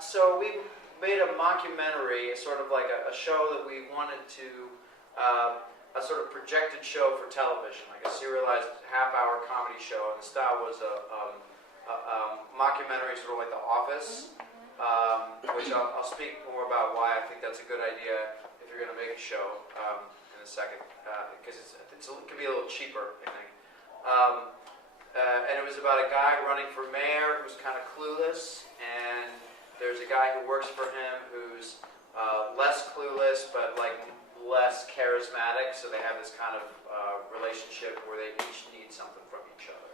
So we made a mockumentary, sort of like a show that we wanted to, a sort of projected show for television, like a serialized half-hour comedy show, and the style was a mockumentary, sort of like The Office, which I'll speak more about why I think that's a good idea if you're going to make a show in a second, because it can be a little cheaper, I think. And it was about a guy running for mayor who's kind of clueless, and there's a guy who works for him who's less clueless, but like less charismatic, so they have this kind of relationship where they each need something from each other.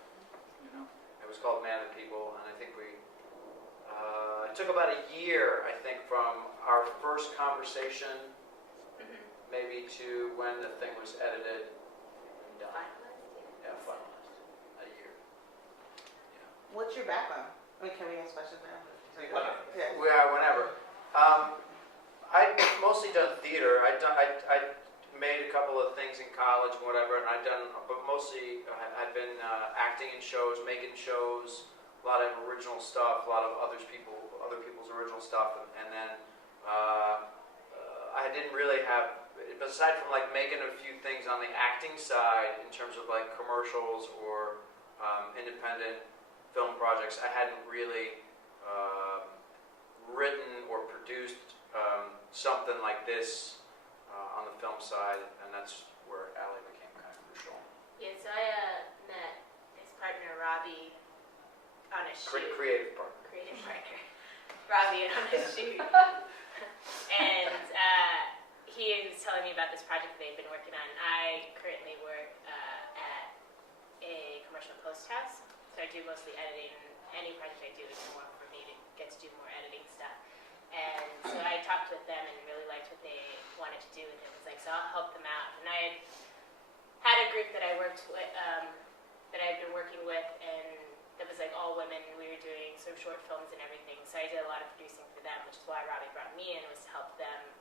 You know, it was called Man of the People, and I think it took about a year, I think, from our first conversation, maybe to when the thing was edited and done. Yeah, finalized. A year. Yeah. What's your background? I mean, can we ask questions now? Yeah, whenever. I've mostly done theater. I made a couple of things in college and whatever, and but mostly I've been acting in shows, making shows, a lot of original stuff, a lot of other people's original stuff, and then I didn't really have, aside from like making a few things on the acting side in terms of like commercials or independent film projects, I hadn't really written or produced something like this on the film side, and that's where Ali became kind of crucial. Yeah, so I met his partner Robbie on a shoot. Creative partner. Robbie on a shoot. And he was telling me about this project they've been working on. I currently work at a commercial post house, so I do mostly editing. Any project I do is more for me to get to do more editing stuff. And so I talked with them and really liked what they wanted to do, and it was like, so I'll help them out. And I had a group that I worked with, that I'd been working with, and that was like all women, and we were doing sort of short films and everything. So I did a lot of producing for them, which is why Robbie brought me in, was to help them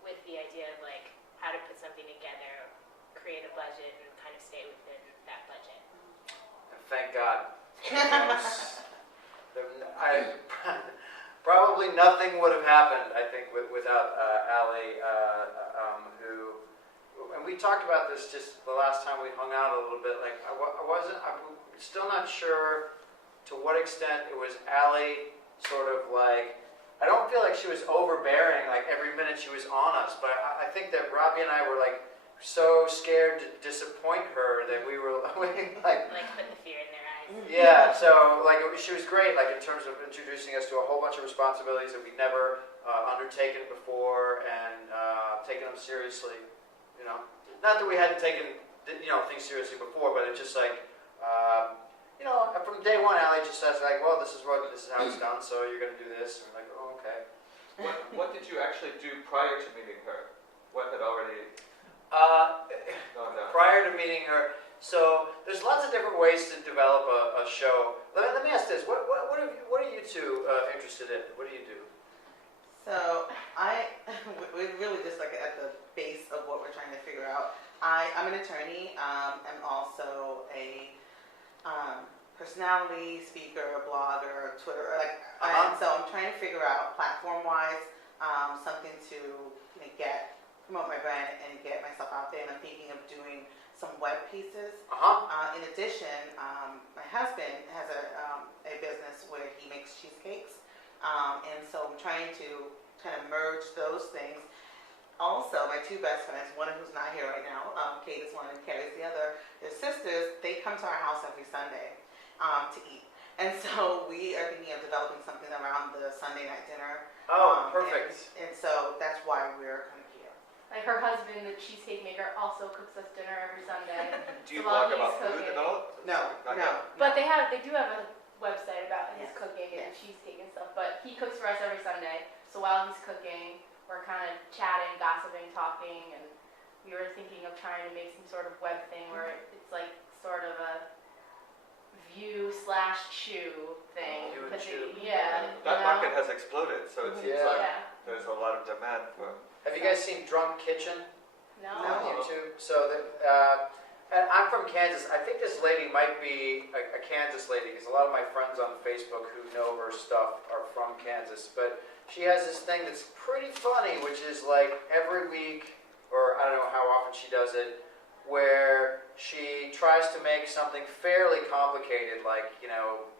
with the idea of like how to put something together, create a budget, and kind of stay within that budget. And thank God. Probably nothing would have happened, I think, without Ali, who, and we talked about this just the last time we hung out a little bit. Like, I'm still not sure to what extent it was Ali sort of like, I don't feel like she was overbearing like every minute she was on us, but I think that Robbie and I were like so scared to disappoint her that we were like put the fear in their eyes. Yeah, so like she was great, like in terms of introducing us to a whole bunch of responsibilities that we'd never undertaken before, and taking them seriously. You know, not that we hadn't taken things seriously before, but it's just like from day one, Ali just says like, well, this is how it's done, so you're going to do this, and we're like, oh, okay. What did you actually do prior to meeting her? What had already gone down? Prior to meeting her. So there's lots of different ways to develop a show. Let me ask this: what are you two interested in? What do you do? So we're really just like at the base of what we're trying to figure out. I'm an attorney. I'm also a personality, speaker, blogger, Twitter. So I'm trying to figure out platform-wise something to promote my brand and get myself out there. And I'm thinking of doing some web pieces. In addition, my husband has a business where he makes cheesecakes, and so I'm trying to kind of merge those things. Also, my two best friends, one who's not here right now, Kate is one and Carrie's the other, they're sisters. They come to our house every Sunday to eat, and so we are thinking of developing something around the Sunday night dinner. Oh, perfect. And so that's why we're kind of here. Like her husband, the cheesecake maker, also cooks us dinner every Sunday. Do you blog about food at all? No. But they do have a website about his cooking and Yes. cheesecake and stuff. But he cooks for us every Sunday. So while he's cooking, we're kind of chatting, gossiping, talking, and we were thinking of trying to make some sort of web thing where it's like sort of a view/chew thing. View and chew. That market has exploded, so it seems like Yeah. there's a lot of demand for. Have you guys seen Drunk Kitchen No. on YouTube? So And I'm from Kansas. I think this lady might be a Kansas lady because a lot of my friends on Facebook who know her stuff are from Kansas. But she has this thing that's pretty funny, which is like every week, or I don't know how often she does it, where she tries to make something fairly complicated, like, you know,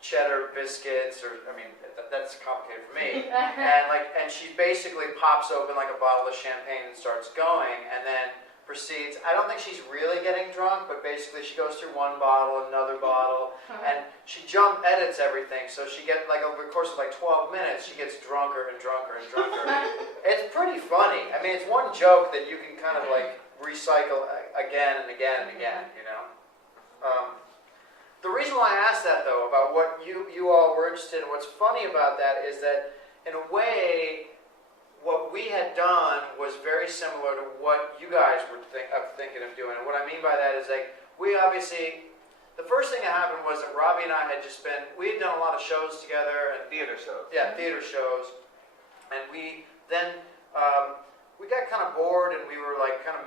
cheddar biscuits, or, I mean, that's complicated for me. And she basically pops open like a bottle of champagne and starts going, and then proceeds, I don't think she's really getting drunk, but basically she goes through one bottle, another bottle, and she jump edits everything, so she gets, like, over the course of like 12 minutes, she gets drunker and drunker and drunker. It's pretty funny. I mean, it's one joke that you can kind of like recycle again and again and again, you know? The reason why I asked that, though, about what you all were interested in, what's funny about that is that, in a way, what we had done was very similar to what you guys were thinking of doing. And what I mean by that is, like, we obviously, the first thing that happened was that Robbie and I had just been, we had done a lot of shows together. And Theater shows. Yeah, theater shows. And we then, we got kind of bored, and we were like, kind of,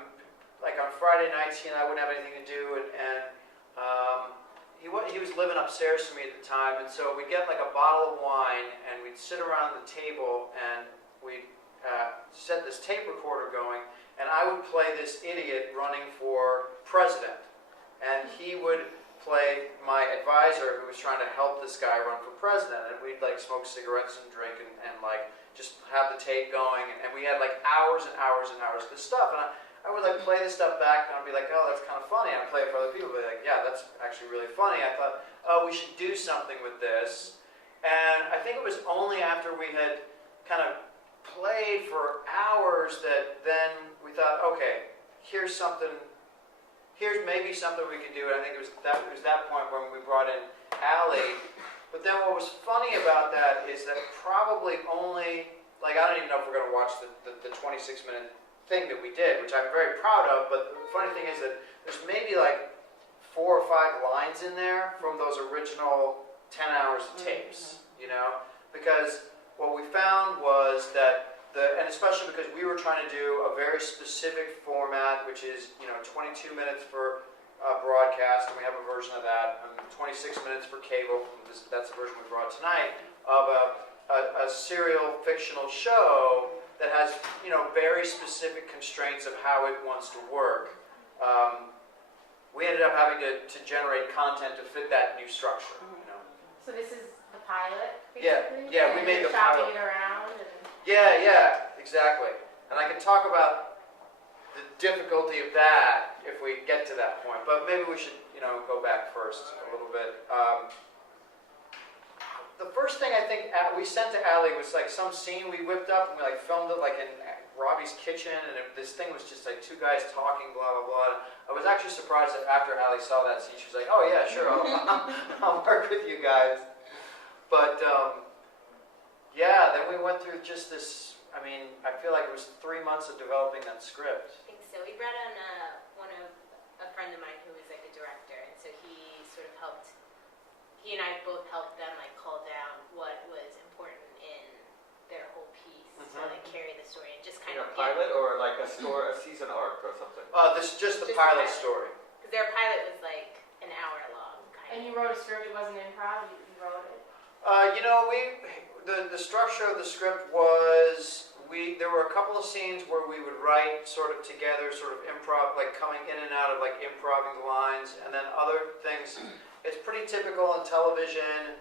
like on Friday nights, he and I wouldn't have anything to do, and he was living upstairs from me at the time, and so we'd get like a bottle of wine, and we'd sit around the table, and we'd set this tape recorder going, and I would play this idiot running for president, and he would play my advisor who was trying to help this guy run for president, and we'd like smoke cigarettes and drink and like just have the tape going, and we had like hours and hours and hours of this stuff, and I would like play this stuff back, and I'd be like, oh, that's kind of funny, and I'd play it for other people, and be like, yeah, that's actually really funny. I thought, oh, we should do something with this, and I think it was only after we had kind of played for hours that then we thought, okay, here's maybe something we could do, and I think it was that point when we brought in Allie. But then what was funny about that is that probably only, like, I don't even know if we're going to watch the 26-minute thing that we did, which I'm very proud of, but the funny thing is that there's maybe like 4 or 5 lines in there from those original 10 hours of tapes, you know? Because what we found was that, and especially because we were trying to do a very specific format, which is, you know, 22 minutes for broadcast, and we have a version of that, and 26 minutes for cable, that's the version we brought tonight, of a serial fictional show that has, you know, very specific constraints of how it wants to work. We ended up having to generate content to fit that new structure, you know. So this is the pilot, Yeah, basically? yeah, we made the pilot. Shopping it around? And... Yeah, exactly. And I can talk about the difficulty of that if we get to that point, but maybe we should, you know, go back first a little bit. The first thing I think we sent to Allie was like some scene we whipped up, and we like filmed it like in Robbie's kitchen, and this thing was just like 2 guys talking, blah blah blah. I was actually surprised that after Allie saw that scene, she was like, "Oh yeah, sure, I'll work with you guys." But yeah, then we went through just this. I mean, I feel like it was 3 months of developing that script. I think so. We brought on a friend of mine who was like a director, and so he sort of helped. He and I both helped them like call down what was important in their whole piece to like carry the story and just kind of pilot or like a season arc or something. This is just the pilot story. Because their pilot was like an hour long. And you wrote a script. It wasn't improv. You wrote it. You know, the structure of the script was there were a couple of scenes where we would write sort of together, sort of improv, like coming in and out of like improving the lines, and then other things. It's pretty typical in television.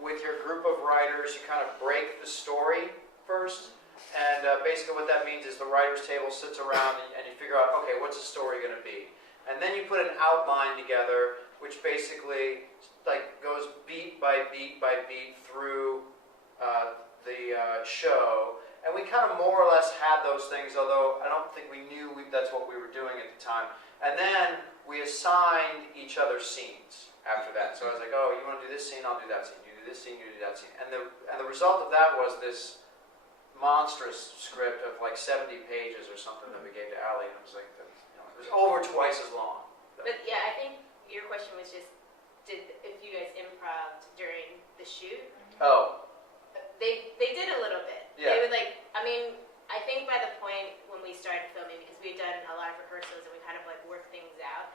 With your group of writers, you kind of break the story first, and basically what that means is the writers' table sits around and you figure out, okay, what's the story going to be, and then you put an outline together, which basically like goes beat by beat by beat through the show. And we kind of more or less had those things, although I don't think we knew that's what we were doing at the time. And then we assigned each other scenes after that. So I was like, oh, you want to do this scene? I'll do that scene. You do this scene, you do that scene. And the result of that was this monstrous script of like 70 pages or something that we gave to Allie. And it was like, you know, it was over twice as long. But yeah, I think your question was just, if you guys improv during the shoot? Oh. They did a little bit. Yeah. They would like, I mean, I think by the point when we started filming, because we had done a lot of rehearsals and we kind of like worked things out,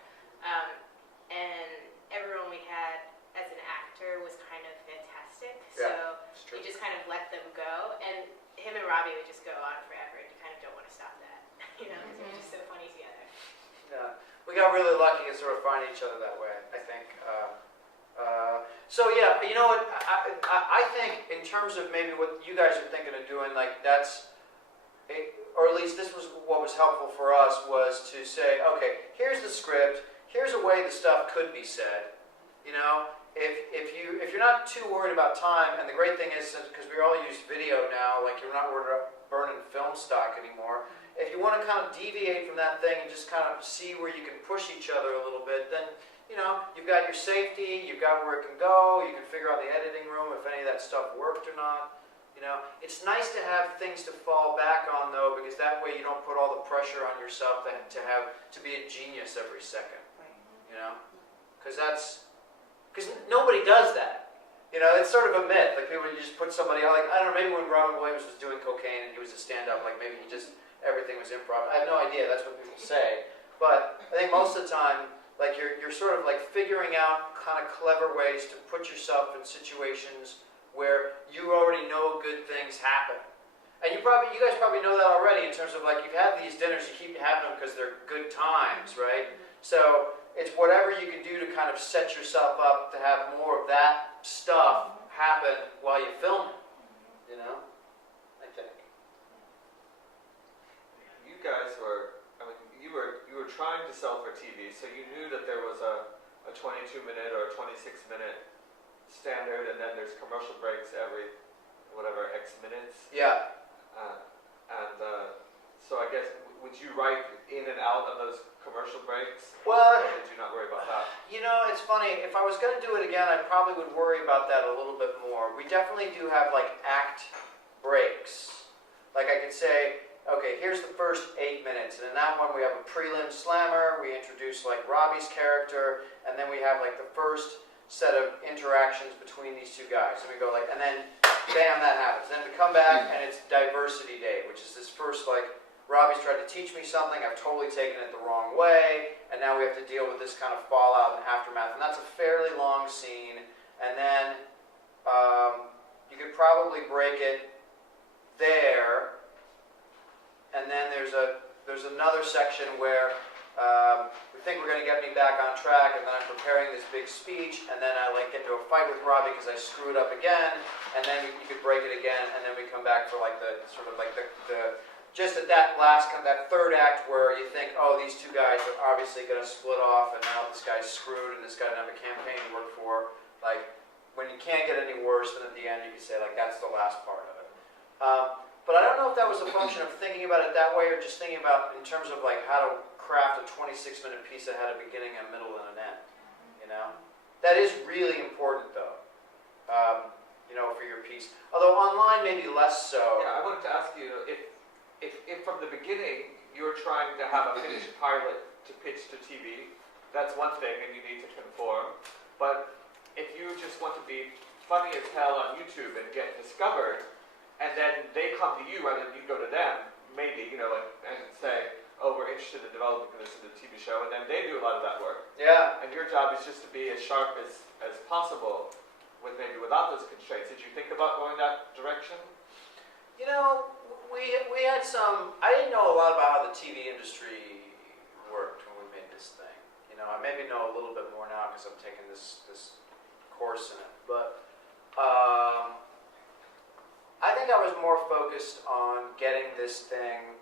him and Robbie would just go on forever, and you kind of don't want to stop that, you know, because they're just so funny together. Yeah, we got really lucky in sort of finding each other that way, I think. So yeah, you know what, I think in terms of maybe what you guys are thinking of doing, like that's, or at least this was what was helpful for us, was to say, okay, here's the script, here's a way the stuff could be said, you know, if you're not too worried about time, and the great thing is, because we all use video now, like you're not worried about burning film stock anymore, if you want to kind of deviate from that thing and just kind of see where you can push each other a little bit, then, you know, you've got your safety, you've got where it can go, you can figure out the editing room if any of that stuff worked or not. You know, it's nice to have things to fall back on though, because that way you don't put all the pressure on yourself to be a genius every second. You know, because nobody does that. You know, it's sort of a myth. Like people, you just put somebody out. Like I don't know, maybe when Robin Williams was doing cocaine and he was a stand-up, like maybe everything was improv. I have no idea. That's what people say. But I think most of the time, like you're sort of like figuring out kind of clever ways to put yourself in situations where you already know good things happen. And you guys probably know that already in terms of like you've had these dinners, you keep having them because they're good times, right? So it's whatever you can do to kind of set yourself up to have more of that stuff happen while you film it, you know? I think. You guys were, I mean, you were trying to sell for TV, so you knew that there was a 22-minute or a 26-minute standard, and then there's commercial breaks every, whatever, X minutes. Yeah. So I guess, would you write in and out of those commercial breaks? Well, or did you not worry about that? you know, it's funny. If I was going to do it again, I probably would worry about that a little bit more. We definitely do have like act breaks. Like I could say, okay, here's the first 8 minutes, and in that one we have a prelim slammer. We introduce like Robbie's character, and then we have like the first set of interactions between these two guys. And we go like, and then bam, that happens. Then we come back and it's diversity day, which is this first like, Robbie's tried to teach me something, I've totally taken it the wrong way, and now we have to deal with this kind of fallout and aftermath. And that's a fairly long scene. And then you could probably break it there. And then there's another section where we think we're going to get me back on track, and then I'm preparing this big speech, and then I like get into a fight with Robbie because I screw it up again, and then you could break it again, and then we come back for like the sort of like the just at that last that third act where you think, oh, these two guys are obviously going to split off, and now this guy's screwed, and this guy doesn't have a campaign to work for. Like when you can't get any worse, then at the end you can say like that's the last part of it. But I don't know if that was a function of thinking about it that way, or just thinking about in terms of like how to craft a 26-minute piece that had a beginning, a middle, and an end. You know, that is really important, though. You know, for your piece. Although online, maybe less so. Yeah, I wanted to ask you if from the beginning you're trying to have a finished pilot to pitch to TV, that's one thing, and you need to conform. But if you just want to be funny as hell on YouTube and get discovered, and then they come to you rather than you go to them, maybe, you know, and say, oh, we're interested in developing this into a TV show, and then they do a lot of that work. Yeah. And your job is just to be as sharp as possible without those constraints. Did you think about going that direction? You know, we had some. I didn't know a lot about how the TV industry worked when we made this thing. You know, I maybe know a little bit more now because I'm taking this course in it. But I think I was more focused on getting this thing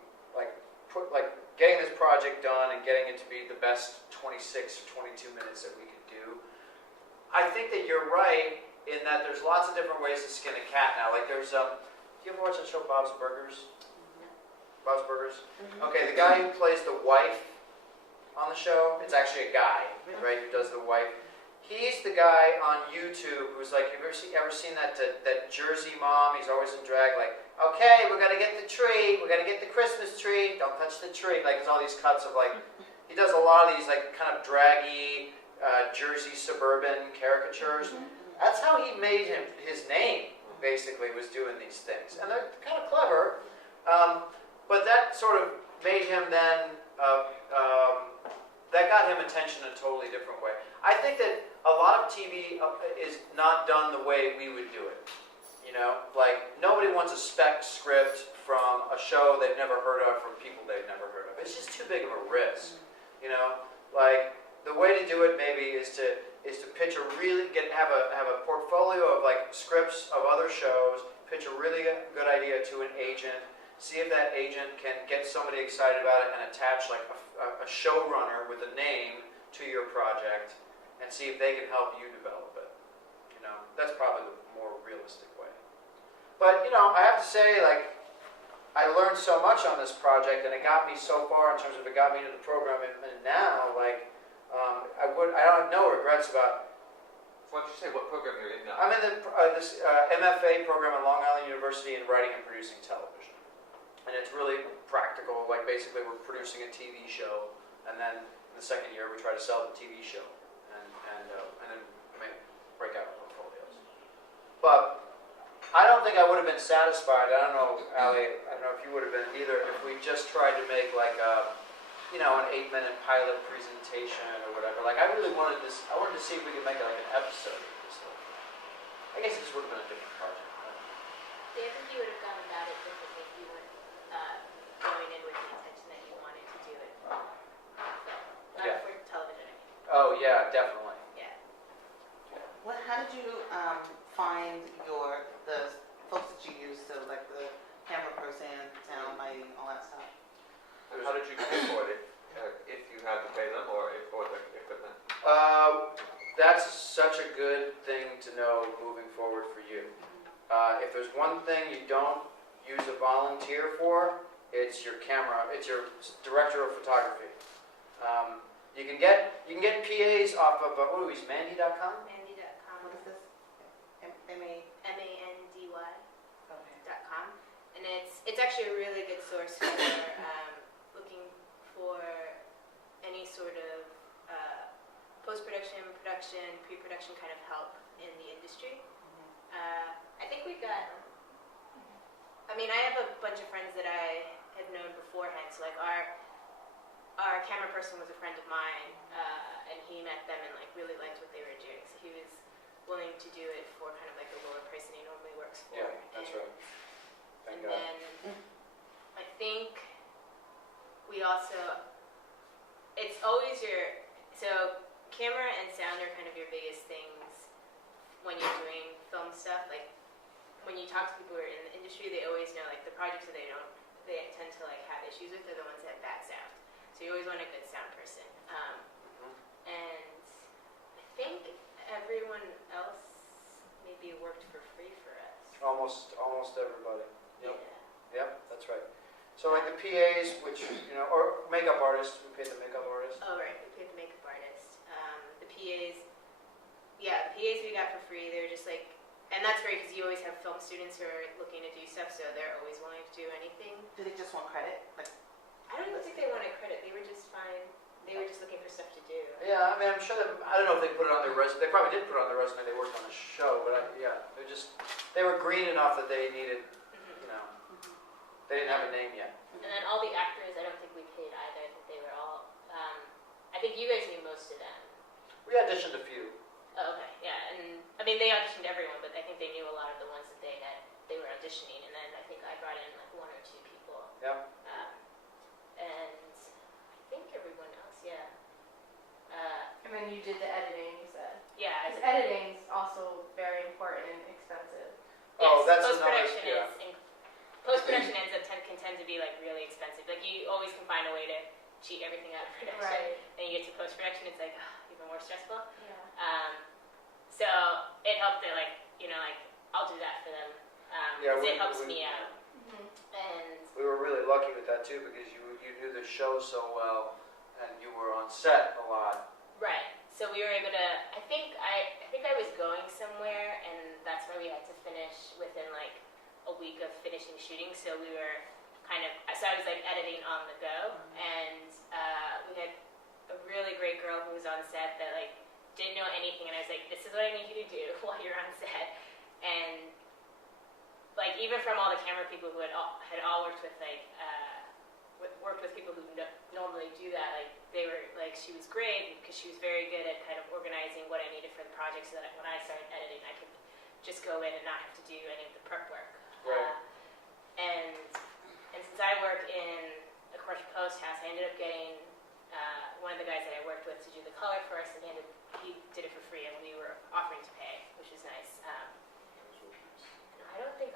getting this project done and getting it to be the best 26 or 22 minutes that we could do. I think that you're right in that there's lots of different ways to skin a cat now. Like there's, do you ever watch that show Bob's Burgers? Bob's Burgers? Okay, the guy who plays the wife on the show, it's actually a guy, right, who does the wife. He's the guy on YouTube who's like, have you ever seen that Jersey mom? He's always in drag, like, okay, we're going to get the tree, we're going to get the Christmas tree, don't touch the tree. Like, there's all these cuts of like, he does a lot of these like kind of draggy Jersey suburban caricatures. That's how he made his name, basically, was doing these things. And they're kind of clever, but that sort of made him then, that got him attention in a totally different way. I think that a lot of TV is not done the way we would do it. You You know, like nobody wants a spec script from a show they've never heard of from people they've never heard of. It's just too big of a risk. You know, like the way to do it maybe is to pitch a really have a portfolio of like scripts of other shows, pitch a really good idea to an agent, see if that agent can get somebody excited about it and attach like a showrunner with a name to your project and see if they can help you develop it. You know, that's probably the more realistic way. But, you know, I have to say, like, I learned so much on this project, and it got me so far in terms of it got me into the program, and now, like, I don't have no regrets about. Why don't you say what program you're in now? I'm in this MFA program at Long Island University in writing and producing television, and it's really practical. Like, basically, we're producing a TV show, and then in the second year, we try to sell the TV show, and then break out portfolios. But I don't think I would have been satisfied. I don't know, Ali, I don't know if you would have been either, if we just tried to make like a, you know, an 8-minute pilot presentation or whatever. Like I really wanted this, I wanted to see if we could make it like an episode of this thing. I guess this would have been a different project. Do you think you would have gone about it differently if you were going in with the intention that you wanted to do it for film? Not for television, I mean. Oh yeah, definitely. Yeah. How did you find the folks that you use, so like the camera person, sound lighting, all that stuff? How did you pay for it? If you had to pay them or the equipment? That's such a good thing to know moving forward for you. If there's one thing you don't use a volunteer for, it's your camera, it's your director of photography. You can get PAs off of what do we use, Mandy.com? Mandy.com. What is this? MANDY.com. Okay. And it's actually a really good source for looking for any sort of post-production, production, pre-production kind of help in the industry. I think we've got, I mean, I have a bunch of friends that I have known beforehand, so like our camera person was a friend of mine, and he met them and like really liked what they were doing, so he was willing to do it for kind of like the lower price than he normally works for. Yeah, that's right. Thank And God. then I think we also, it's always so camera and sound are kind of your biggest things when you're doing film stuff. Like when you talk to people who are in the industry, they always know like the projects that they tend to like have issues with are the ones that have bad sound. So you always want a good sound person. And I think everyone else maybe worked for free for us. Almost everybody. Yep. Yeah. Yep, that's right. So like the PAs, which, you know, or makeup artists, we pay the makeup artist. Oh, right. We paid the makeup artist. The PAs, yeah, the PAs we got for free. They're just like, and that's great because you always have film students who are looking to do stuff, so they're always willing to do anything. Do they just want credit? Like, I don't even think they wanted credit. They were just fine. They were just looking for stuff to do. Yeah, I mean, I'm sure I don't know if they put it on their resume. They probably did put it on their resume. They worked on the show, but they were green enough that they needed, you know, they didn't have a name yet. And then all the actors, I don't think we paid either. I think they were all, I think you guys knew most of them. We auditioned a few. Oh, okay, yeah, and I mean, they auditioned everyone, but I think they knew a lot of the ones that they were auditioning, and then I think I brought in like 1 or 2 people. Yep. And I think everyone else, yeah. And then you did the editing, you said. Yeah, Because editing is also very important and expensive. Oh, yes, that's post-production another, post-production can tend to be like really expensive. Like you always can find a way to cheat everything out of production. Right. Then you get to post-production, it's like even more stressful. Yeah. So it helped that like, you know, like I'll do that for them. Yeah, Because it helps me out. Mm-hmm. And we were really lucky with that too because you knew the show so well and you were on set a lot. right. So we were able to, I think I was going somewhere and that's why we had to finish within like a week of finishing shooting. So we were so I was like editing on the go, and we had a really great girl who was on set that like didn't know anything, and I was like, this is what I need you to do while you're on set. And like even from all the camera people who had all worked with like worked with people who normally do that, like they were like, she was great because she was very good at kind of organizing what I needed for the project, so that when I started editing I could just go in and not have to do any of the prep work. Right. And since I work in a commercial post house, I ended up getting one of the guys that I worked with to do the color for us, and he did it for free, and we were offering to pay, which is nice. And I don't think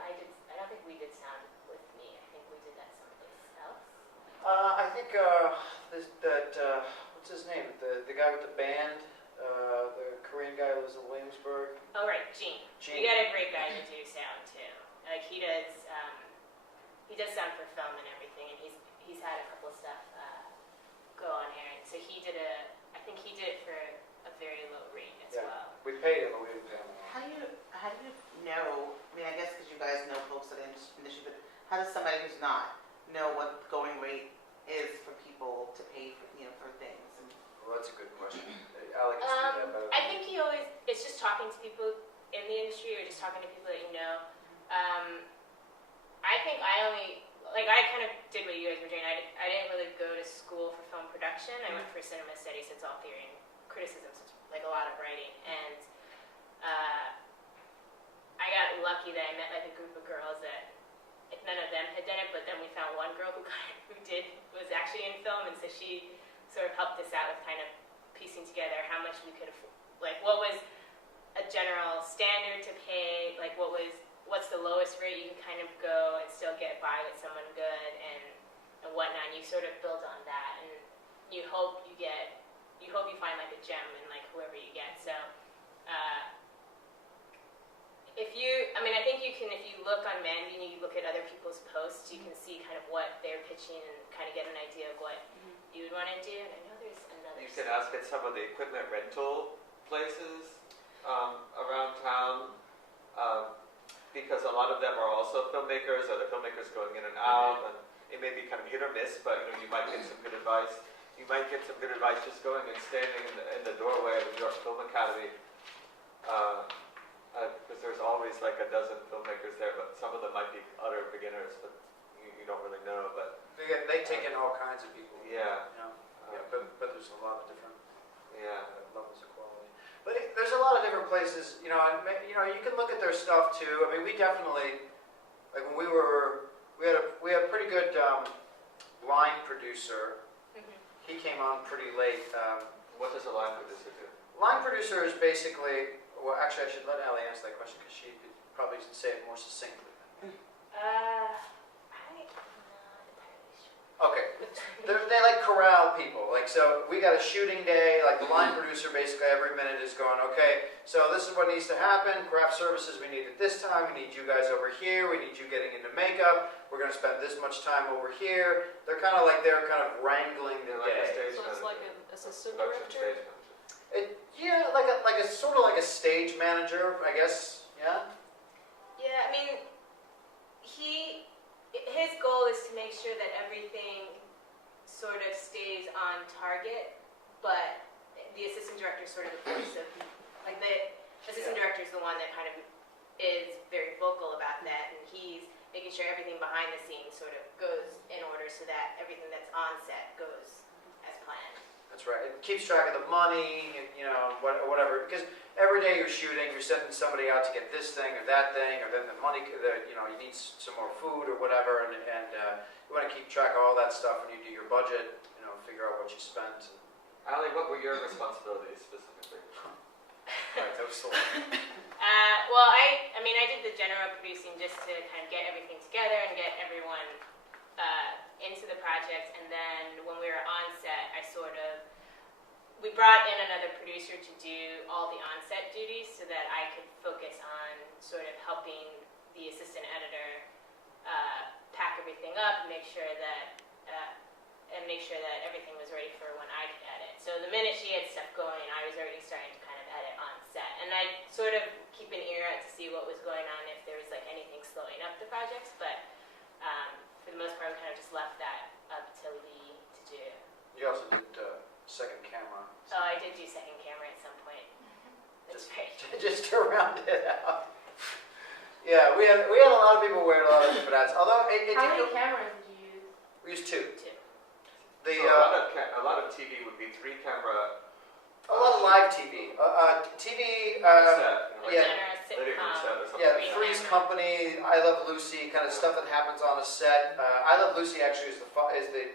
we did sound with me. I think we did that someplace else. I think what's his name? The guy with the band, the Korean guy who lives in Williamsburg. Oh right, Gene. Gene. We got a great guy to do sound too. Like he does sound for film and everything, and he's had a couple of stuff go on air. And so I think he did it for a very low rate as well. We paid him, but we didn't pay him. How do you know? I mean, I guess because you guys know folks that are in the industry, but how does somebody who's not know what the going rate is for people to pay for for things? Well, that's a good question. Alex did that better. I think it's just talking to people in the industry or just talking to people that you know. I think I kind of did what you guys were doing. I didn't really go to school for film production. I went for cinema studies. It's all theory and criticism, so it's like a lot of writing. And I got lucky that I met like a group of girls that none of them had done it, but then we found one girl who was actually in film, and so she sort of helped us out with kind of piecing together how much we could afford, like what was a general standard to pay, like what's the lowest rate you can kind of go and still get by with someone good and whatnot. And you sort of build on that, and you hope you find like a gem in like whoever you get. So I think you can, if you look on Mandy and you look at other people's posts, you can see kind of what they're pitching and kind of get an idea of what you would want to do. And I know there's another. You can ask at some of the equipment rental places around town, because a lot of them are also filmmakers, or the filmmakers going in and out, and it may be kind of hit or miss, but you might get some good advice. You might get some good advice just going and standing in the doorway of the New York Film Academy, because there's always like a dozen filmmakers there, but some of them might be utter beginners, but you don't really know. But They take in all kinds of people. Yeah. But there's a lot of different levels of quality. But there's a lot of different places, and you can look at their stuff too. I mean, we definitely, like when we had a pretty good line producer. He came on pretty late. What does a line producer do? Line producer is basically, well, actually, I should let Allie answer that question because she could probably say it more succinctly. I'm not entirely sure. Okay, they like corral people. Like, so we got a shooting day. Like the line producer, basically every minute is going, okay, so this is what needs to happen. Craft services, we need it this time. We need you guys over here. We need you getting into makeup. We're going to spend this much time over here. They're kind of wrangling the Like a day. stage So it's manager. like an assistant Production director? stage manager. Yeah, like a sort of like a stage manager, I guess. Yeah. Yeah, I mean, his goal is to make sure that everything sort of stays on target, but the assistant director is sort of the voice of, like the assistant director is the one that kind of is very vocal about that, and he's making sure everything behind the scenes sort of goes in order so that everything that's on set goes as planned. That's right. It keeps track of the money, whatever. Because every day you're shooting, you're sending somebody out to get this thing or that thing, or then the money, you need some more food or whatever, and you want to keep track of all that stuff when you do your budget. Figure out what you spent. Allie, what were your responsibilities specifically? Right, that was so. Well, I did the general producing just to kind of get everything together and get everyone into the project, and then when we were on set, we brought in another producer to do all the on-set duties so that I could focus on sort of helping the assistant editor pack everything up, make sure that everything was ready for when I could edit. So the minute she had stuff going, I was already starting to kind of edit on set, and I sort of keep an ear out to see what was going on, if there was like anything slowing up the projects, but for the most part, we kind of just left that up to Lee to do. You also did second camera. Oh, I did do second camera at some point. That's right. Just to round it out. Yeah, we had a lot of people wearing a lot of different hats. Although How many cameras did you use? we used two. Two. The So a lot of TV would be 3-camera A lot of live TV. TV. Or Yeah. generous Living room sitcom. set or something. Yeah, Three Three's camera. Company, I Love Lucy, kind of stuff that happens on a set. I Love Lucy actually is the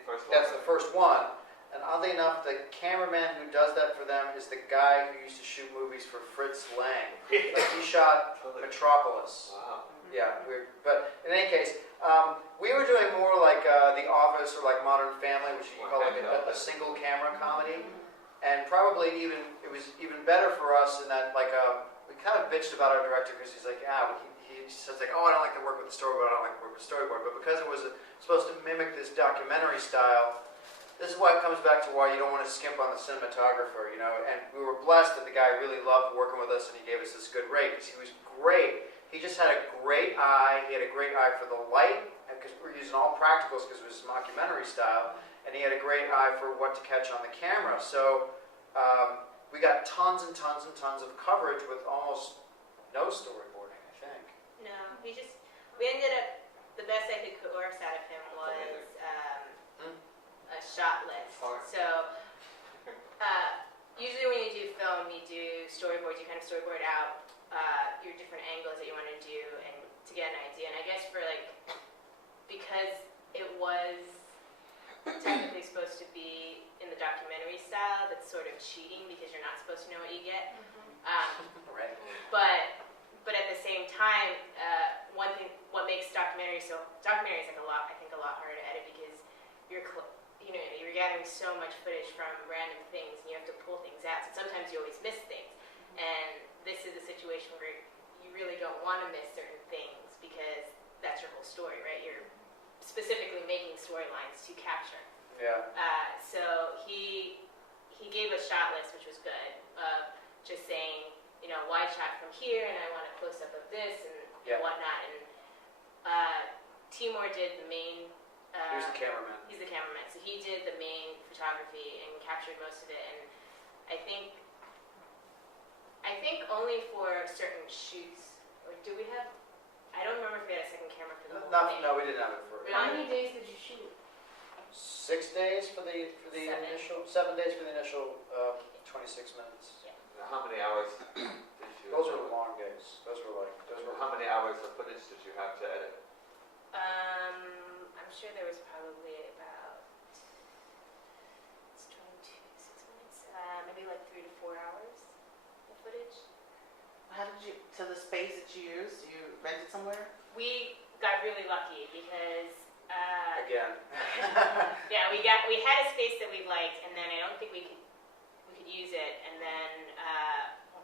First that's one. the first one. And oddly enough, the cameraman who does that for them is the guy who used to shoot movies for Fritz Lang. Like he shot Totally. Metropolis. Wow. Yeah, weird. But in any case, we were doing more like The Office or like Modern Family, which you call like a single camera comedy. And probably it was even better for us in that like we kind of bitched about our director because he's like, he says like, oh, I don't like to work with the storyboard, I don't like to work with storyboard. But because it was supposed to mimic this documentary style, this is why it comes back to why you don't want to skimp on the cinematographer, you know. And we were blessed that the guy really loved working with us and he gave us this good rate because he was great. He just had a great eye. He had a great eye for the light because we're using all practicals because it was mockumentary style. And he had a great eye for what to catch on the camera. So we got tons and tons and tons of coverage with almost no storyboarding, I think. No, we ended up, the best I could coerce out of him was a shot list. So usually when you do film, you do storyboards, you kind of storyboard out your different angles that you want to do and to get an idea. And I guess for like, because it was technically supposed to be in the documentary style, that's sort of cheating because you're not supposed to know what you get. Right. But at the same time, one thing, what makes documentary is like a lot harder to edit because you're gathering so much footage from random things and you have to pull things out. So sometimes you always miss things, and this is a situation where you really don't want to miss certain things because that's your whole story, right? You're specifically making storylines to capture. Yeah. So he gave a shot list, which was good, of just saying, you know, wide shot from here, and I want a close up of this and whatnot. And Timur did the main. He was the cameraman. He's the cameraman, so he did the main photography and captured most of it. And I think only for certain shoots, or do we have? I don't remember if we had a second camera for the whole thing. No, we didn't have it for. How many days did you shoot? 6 days for the initial. 7 days for the initial 26 minutes. Now, how many hours did you? Those were long days. How many hours of footage did you have to edit? I'm sure there was probably about 6 minutes, maybe like 3 to 4 hours of footage. How did you, to the space that you used, you rented somewhere? We got really lucky because Again. yeah, we had a space that we liked, and then I don't think we could use it. And then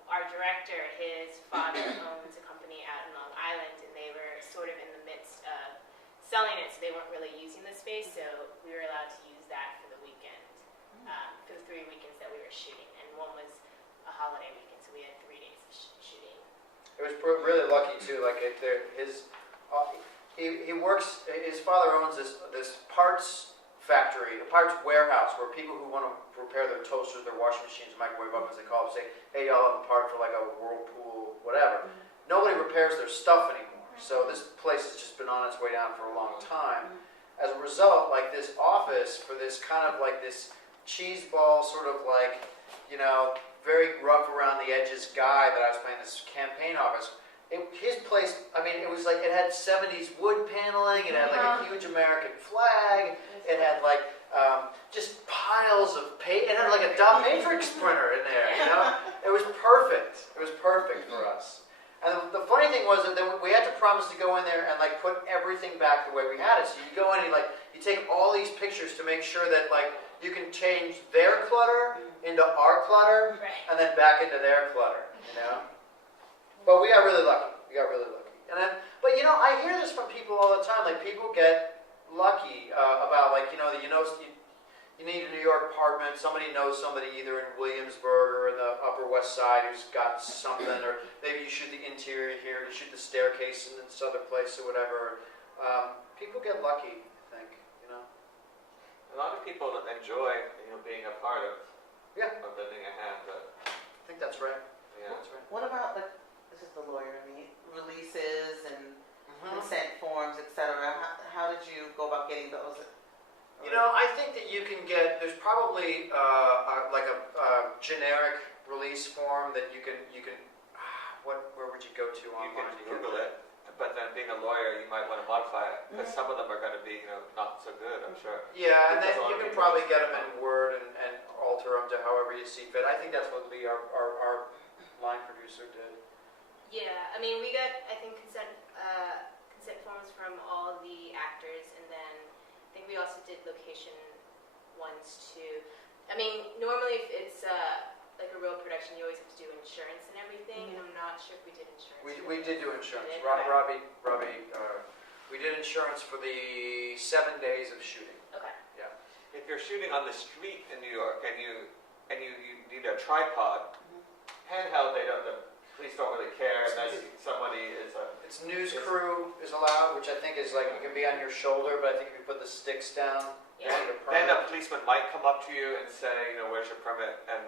our director, his father owns a company out in Long Island, and they were sort of in the midst of selling it, so they weren't really using the space. So we were allowed to use that for the weekend, for the 3 weekends that we were shooting, and one was a holiday weekend, so we had 3 days of shooting. It was really lucky too. Like he works. His father owns this parts factory, a parts warehouse, where people who want to repair their toasters, their washing machines, microwave ovens, they call up and say, "Hey, y'all have a part for like a Whirlpool, whatever." Nobody repairs their stuff anymore. So this place has just been on its way down for a long time. As a result, like this office for this kind of like this cheese ball, sort of like, you know, very rough around the edges guy that I was playing, this campaign office. His place, I mean, it was like, it had 70s wood paneling, it had like a huge American flag, it had like just piles of paper, it had like a dot matrix printer in there, you know? It was perfect. It was perfect for us. And the funny thing was that we had to promise to go in there and like put everything back the way we had it. So you go in and you take all these pictures to make sure that like you can change their clutter into our clutter, and then back into their clutter, you know? But we got really lucky. And then, but you know, I hear this from people all the time. Like people get lucky about like, you need a New York apartment. Somebody knows somebody either in Williamsburg or in the Upper West Side who's got something, or maybe you shoot the interior here, you shoot the staircase in this other place or whatever. People get lucky, I think, you know. A lot of people enjoy, being a part of lending a hand. I think that's right. Yeah. That's right. What about, like, this is the lawyer in me, releases and consent forms, etc. How did you go about getting those? You know, I think that you can get, there's probably like a generic release form that you can. Where would you go to You online? can Google it, but then being a lawyer, you might want to modify it because some of them are going to be, not so good. I'm sure. Yeah, and Because then a lot you of can people probably just get get them in Word and alter them to however you see fit. I think that's what Lee, our line producer, did. Yeah, I mean, we got, I think, consent forms from all the actors, and then I think we also did location ones too. I mean, normally if it's like a real production, you always have to do insurance and everything, and I'm not sure if we did insurance. We did do insurance. did? Robbie, we did insurance for the 7 days of shooting. Okay. If you're shooting on the street in New York and you need a tripod, handheld, the police don't really care unless somebody is It's news crew is allowed, which I think is like, you can be on your shoulder, but I think if you put the sticks down, you Yeah. need a Then permit. a policeman might come up to you and say, where's your permit? And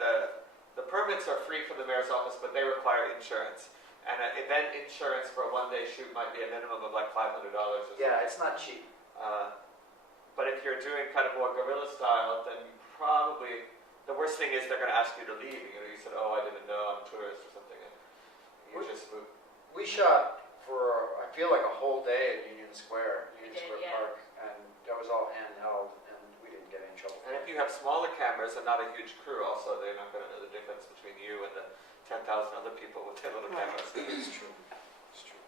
the permits are free from the mayor's office, but they require insurance. And an event insurance for a one-day shoot might be a minimum of like $500 or something. Yeah, it's not cheap. But if you're doing kind of more guerrilla style, then probably the worst thing is they're going to ask you to leave. You said, "Oh, I didn't know, I'm a tourist" or something, and you just move. We shot for, I feel like a whole day at Union Square did, Square yeah. Park, and that was all handheld, and we didn't get in trouble. And if you have smaller cameras and not a huge crew, also they're not going to know the difference between you and the 10,000 other people with their little cameras. It's true. It's true.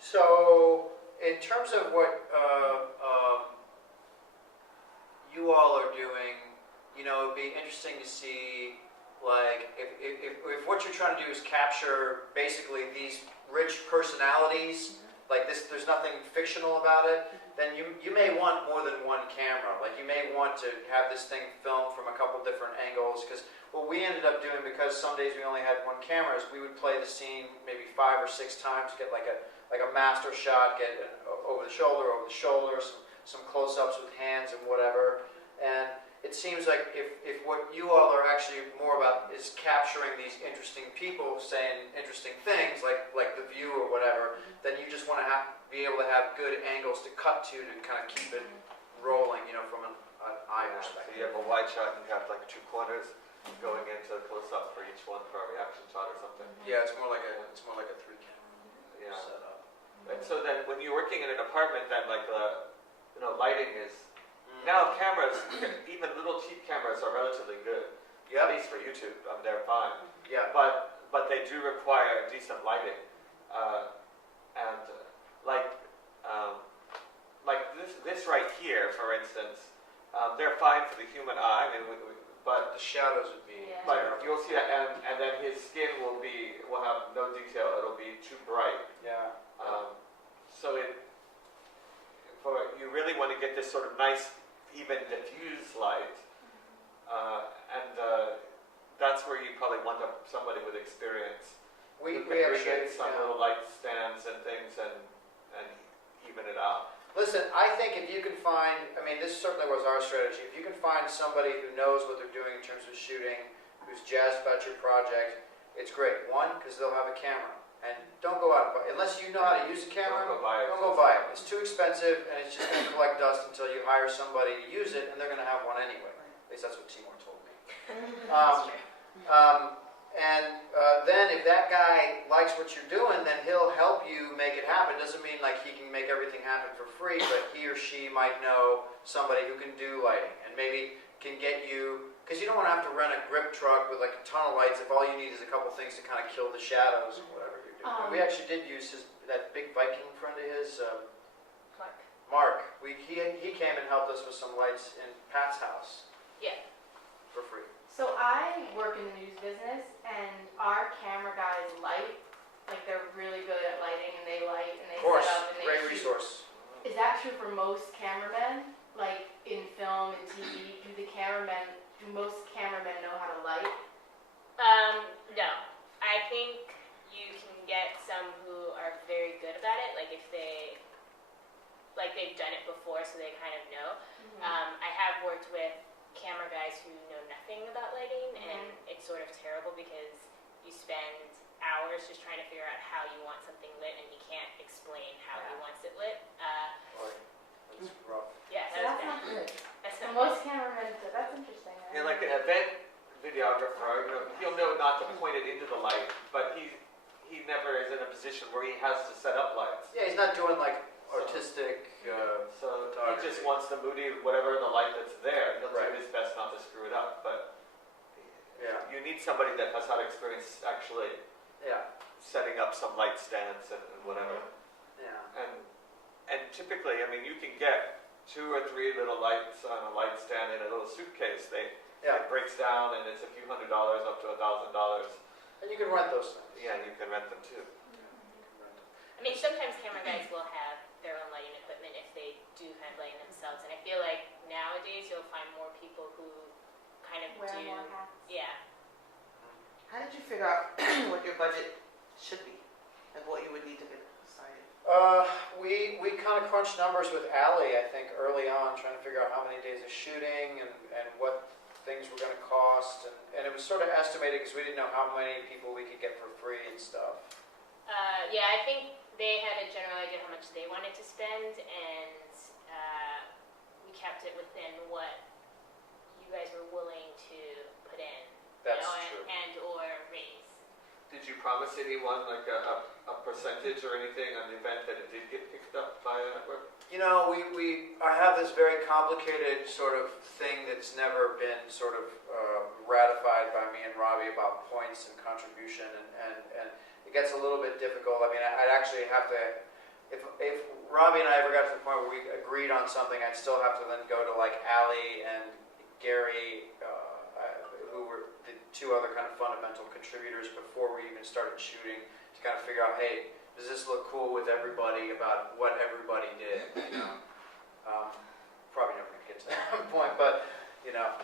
So, in terms of what you all are doing, it'd be interesting to see, like, if what you're trying to do is capture basically these rich personalities, like this, there's nothing fictional about it, then you may want more than one camera. Like, you may want to have this thing filmed from a couple different angles, because what we ended up doing, because some days we only had one camera, is we would play the scene maybe 5 or 6 times, get like a master shot, get over the shoulder, some close-ups with hands and whatever. And it seems like if what you all are actually more about is capturing these interesting people saying interesting things, like The View or whatever, then you just want to be able to have good angles to cut to kind of keep it rolling, from an eye So perspective. you have a wide shot and you have like 2 corners going into close-up for each one for a reaction shot or something. Yeah, it's more like a 3-camera Yeah. setup. And so then when you're working in an apartment, then like lighting is, now cameras, even little cheap cameras are relatively good. Yeah. At least for YouTube, they're fine. Yeah. But they do require decent lighting. And like this right here, for instance, they're fine for the human eye. But The shadows would be. Yeah. but you'll see that, and then his skin will have no detail. It'll be too bright. Yeah. So you really want to get this sort of nice, even diffuse light, and that's where you probably want somebody with experience. We who can bring actually in some little light stands and things and even it out. Listen, I think if you can find, this certainly was our strategy, if you can find somebody who knows what they're doing in terms of shooting, who's jazzed about your project, it's great. One, because they'll have a camera. And don't go out and buy, unless you know how to use a camera, Don't go don't go buy buy it. it. It's too expensive, and it's just going to collect dust until you hire somebody to use it, and they're going to have one anyway. At least that's what Timur told me. That's true. Then if that guy likes what you're doing, then he'll help you make it happen. Doesn't mean like he can make everything happen for free, but he or she might know somebody who can do lighting and maybe can get you, because you don't want to have to rent a grip truck with like a ton of lights if all you need is a couple things to kind of kill the shadows or whatever you're doing. And we actually did use that big Viking friend of his, Mark. He came and helped us with some lights in Pat's house. Yeah. For free. So I work in the news business, and our camera guys light, like they're really good at lighting, and they light, and they Of course, set up, and they great shoot. resource. Is that true for most cameramen? Like in film and TV, do most cameramen know how to light? No. I think you can get some who are very good about it, like if they've done it before, so they kind of know. I have worked with camera guys who know nothing about lighting, and it's sort of terrible because you spend hours just trying to figure out how you want something lit, and he can't explain how he wants it lit. Boy, that's rough. Yeah, So that was that's bad. not good. That's So not most cameramen, that's interesting. Yeah, like not to point it into the light, but he never is in a position where he has to set up lights. Yeah, he's not doing like artistic. So he photography. just wants the moody, whatever the light that's there. He'll Right. do his best not to screw it up, but Yeah. you need somebody that has had experience actually Yeah. setting up some light stands and whatever. Yeah. And typically, I mean, you can get 2 or 3 little lights on a light stand in a little suitcase. Yeah. It breaks down and it's a few $100s up to $1,000. And you can rent those things. Yeah, and you can rent them too. I mean, sometimes camera guys will have their own lighting equipment if they do have lighting themselves, and I feel like nowadays you'll find more people who kind of Wear do. more hats. Yeah. How did you figure out what your budget should be and what you would need to get started? We kind of crunched numbers with Allie, I think, early on, trying to figure out how many days of shooting and what things were going to cost, and it was sort of estimated because we didn't know how many people we could get for free and stuff. Yeah, I think they had a general idea how much they wanted to spend, and we kept it within what you guys were willing to put in. That's and, true. And or raise. Did you promise anyone like a percentage or anything on the event that it did get picked up by a network? You know, I have this very complicated sort of thing that's never been sort of ratified by me and Robbie about points and contribution, and it gets a little bit difficult. I mean, I'd actually have to, if Robbie and I ever got to the point where we agreed on something, I'd still have to then go to like Allie and Gary, who were the 2 other kind of fundamental contributors before we even started shooting, to kind of figure out, hey, does this look cool with everybody about what everybody did, you know? Probably never going to get to that point, but, you know,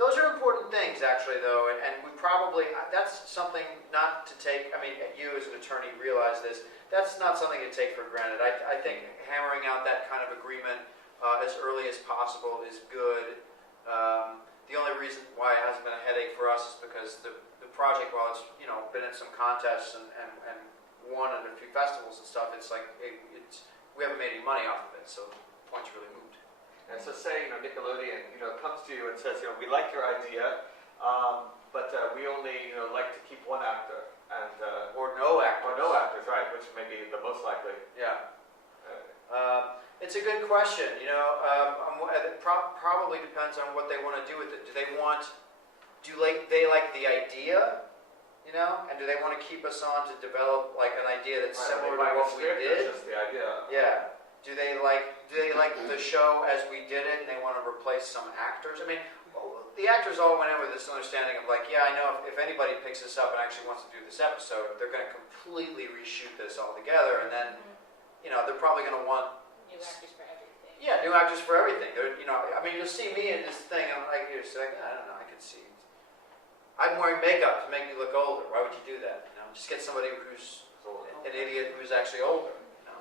those are important things, actually, though, and we probably, that's something not to take, I mean, you as an attorney realize this, that's not something to take for granted. I think hammering out that kind of agreement as early as possible is good. The only reason why it hasn't been a headache for us is because the project, while it's, you know, been in some contests and won at a few festivals and stuff, it's like, we haven't made any money off of it, so the point's really moved. And so say, you know, Nickelodeon, you know, comes to you and says, you know, we like your idea, but we only, you know, like to keep 1 actor. And, Or no actors. Or no actors, right, which may be the most likely. Yeah. It's a good question. You know, it probably depends on what they want to do with it. Do they like the idea, you know, and do they want to keep us on to develop like an idea that's similar to what we did? Just the idea. Yeah. Do they like the show as we did it, and they want to replace some actors? I mean, the actors all went in with this understanding of like, yeah, I know if anybody picks this up and actually wants to do this episode, they're going to completely reshoot this all together, and then, you know, they're probably going to want New actors for everything. Yeah, new actors for everything. They're, you know, I mean, you'll see me in this thing, and I'm like, you're saying, I don't know, I can see. I'm wearing makeup to make me look older. Why would you do that? You know, just get somebody who's an idiot who's actually older. You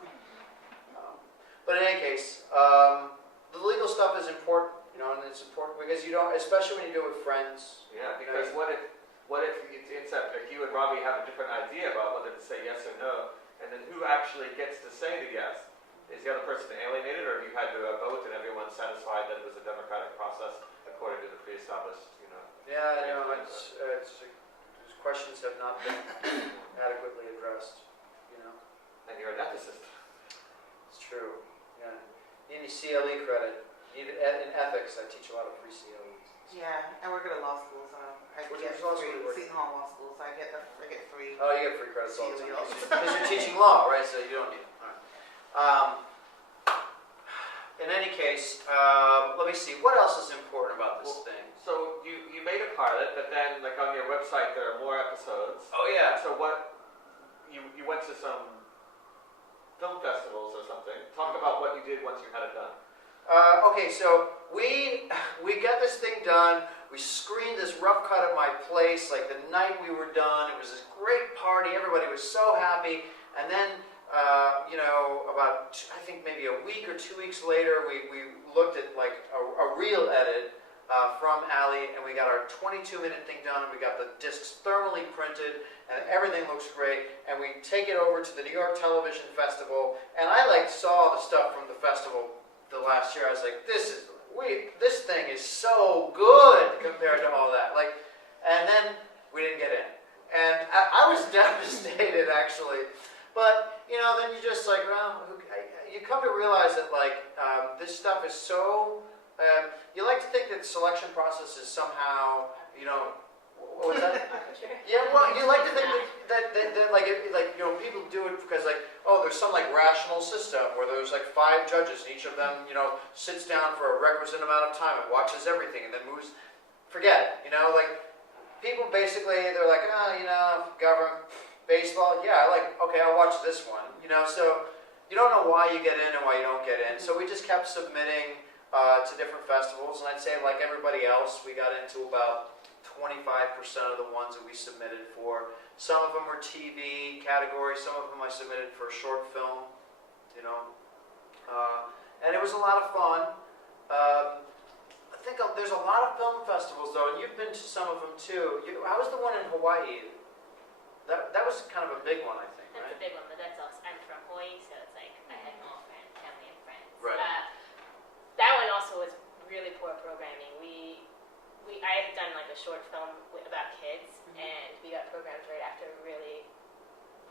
know? But in any case, the legal stuff is important. You know, and it's important because you don't, especially when you do it with friends. Yeah, because what if it's like you and Robbie have a different idea about whether to say yes or no, and then who actually gets to say the yes? Is the other person alienated, or have you had to vote and everyone's satisfied that it was a democratic process according to the pre-established, you know? Yeah, you know, it's those questions have not been adequately addressed. You know, And you're an ethicist. it's true. Yeah, you need any CLE credit. In ethics, I teach a lot of free CLEs. Yeah, I work at a law school, so I Which get law school free, do you work Seton Hall Law School, so I get free. Oh, you get free credits all the time. CLE. Because you're teaching law, right? So you don't need it. All right. In any case, let me see. What else is important about this thing? So you made a pilot, but then like on your website there are more episodes. Oh, yeah. So what, you went to some film festivals or something. Talk about what you did once you had it done. Okay, so we got this thing done. We screened this rough cut at my place like the night we were done. It was this great party. Everybody was so happy. And then, you know, about, I think maybe a week or 2 weeks later, we looked at like a real edit from Allie, and we got our 22-minute thing done, and we got the discs thermally printed, and everything looks great. And we take it over to the New York Television Festival, and I like saw the stuff from the festival the last year. I was like, this is the this thing is so good compared to all that. Like, and then we didn't get in. And I was devastated, actually. But, you know, then you just like, well, you come to realize that, like, this stuff is so, you like to think that the selection process is somehow, you know, what was that? Yeah, well, you like to think that like, you know, people do it because, like, oh, there's some, like, rational system where there's, like, 5 judges and each of them, you know, sits down for a requisite amount of time and watches everything and then moves. Forget it, you know, like, people basically, they're like, oh, you know, government, baseball, yeah, like, okay, I'll watch this one, you know, so you don't know why you get in and why you don't get in. So we just kept submitting to different festivals, and I'd say, like everybody else, we got into about 25% of the ones that we submitted for. Some of them were TV categories, some of them I submitted for short film, you know, and it was a lot of fun. I think there's a lot of film festivals, though, and you've been to some of them too. How was the one in Hawaii? That was kind of a big one, I think, That's right? a big one, but that's also, I'm from Hawaii, so it's like I had all friends, family and friends. Right. That one also was really poor programming. I had done like a short film about kids, and we got programmed right after a really,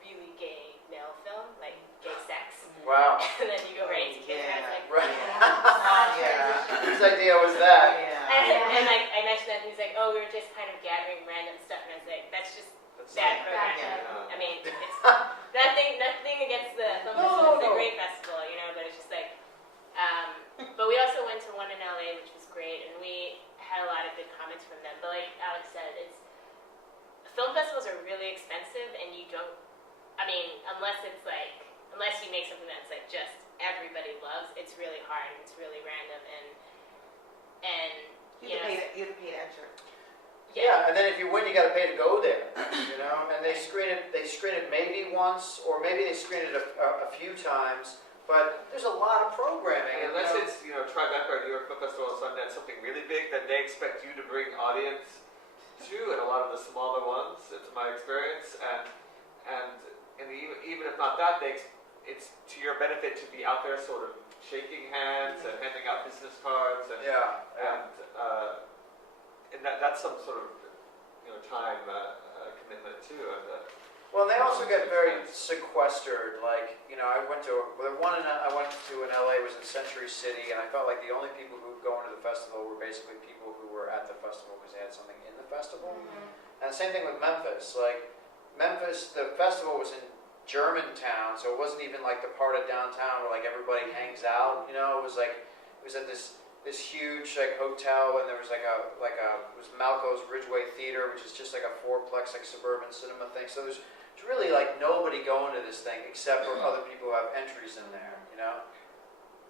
really gay male film, like gay sex. Wow. And then you go right into kids, and I was like, Right. Yeah. Whose idea was that? Yeah. and like I mentioned that, and he's like, oh, we were just kind of gathering random stuff, and I was like, that's just bad programming. Yeah. I mean, it's nothing against the film festival. It's a great festival, you know, but it's just like, but we also went to one in LA, which was great, and we had a lot of good comments from them. But like Alex said, film festivals are really expensive, and you don't, I mean, unless you make something that's like just everybody loves, it's really hard, and it's really random, and You have to pay to enter. Yeah, and then if you win, you got to pay to go there, you know. And they screen it maybe once, or maybe they screen it a few times. But there's a lot of programming. And unless it's, you know, Tribeca or New York Film Festival or Sundance, something really big, then they expect you to bring audience to, and a lot of the smaller ones, it's my experience. And even if not that, it's to your benefit to be out there sort of shaking hands and handing out business cards. And, and that's some sort of, you know, time commitment too. Well, they also get very sequestered. Like, you know, I went to in LA was in Century City, and I felt like the only people who would go into the festival were basically people who were at the festival because they had something in the festival. And the same thing with Memphis. Like, Memphis, the festival was in Germantown, so it wasn't even like the part of downtown where like everybody hangs out. You know, it was at this huge like hotel, and there was it was Malco's Ridgeway Theater, which is just like a 4-plex like suburban cinema thing. So there's really like nobody going to this thing except for other people who have entries in there, you know.